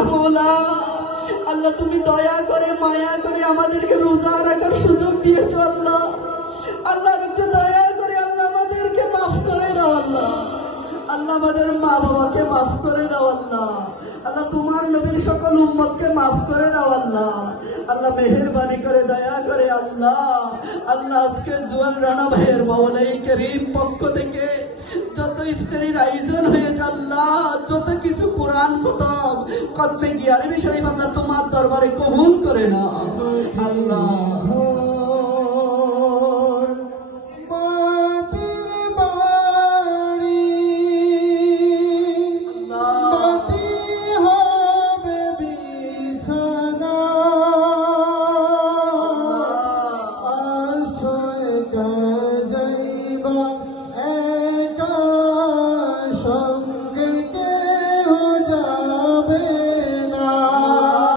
না মওলা। আল্লাহ তুমি দয়া করে মায়া করে আমাদেরকে রোজা রাখার সুযোগ দিয়েছো আল্লাহ। আল্লাহ একটু দয়া করে আল্লাহ আমাদেরকে মাফ করে দাও আল্লাহ। আল্লাহ আমাদের মা বাবাকে মাফ করে দাও আল্লাহ। আল্লাহ তোমার নবীর সকল উম্মতকে মাফ করে দাও আল্লাহ। আল্লাহ মেহেরবানি করে দয়া করে আল্লাহ। আল্লাহ আজকে জুয়াল রানা ভাইয়ের মাওলাই করিম পক্ষ থেকে যত ইফতারির আয়োজন হয়েছে আল্লাহ, যত কিছু কোরআন খতম কদমে গিয়ে আরবি শরীফ আল্লাহ তোমার দরবারে কবুল করে না আল্লাহ।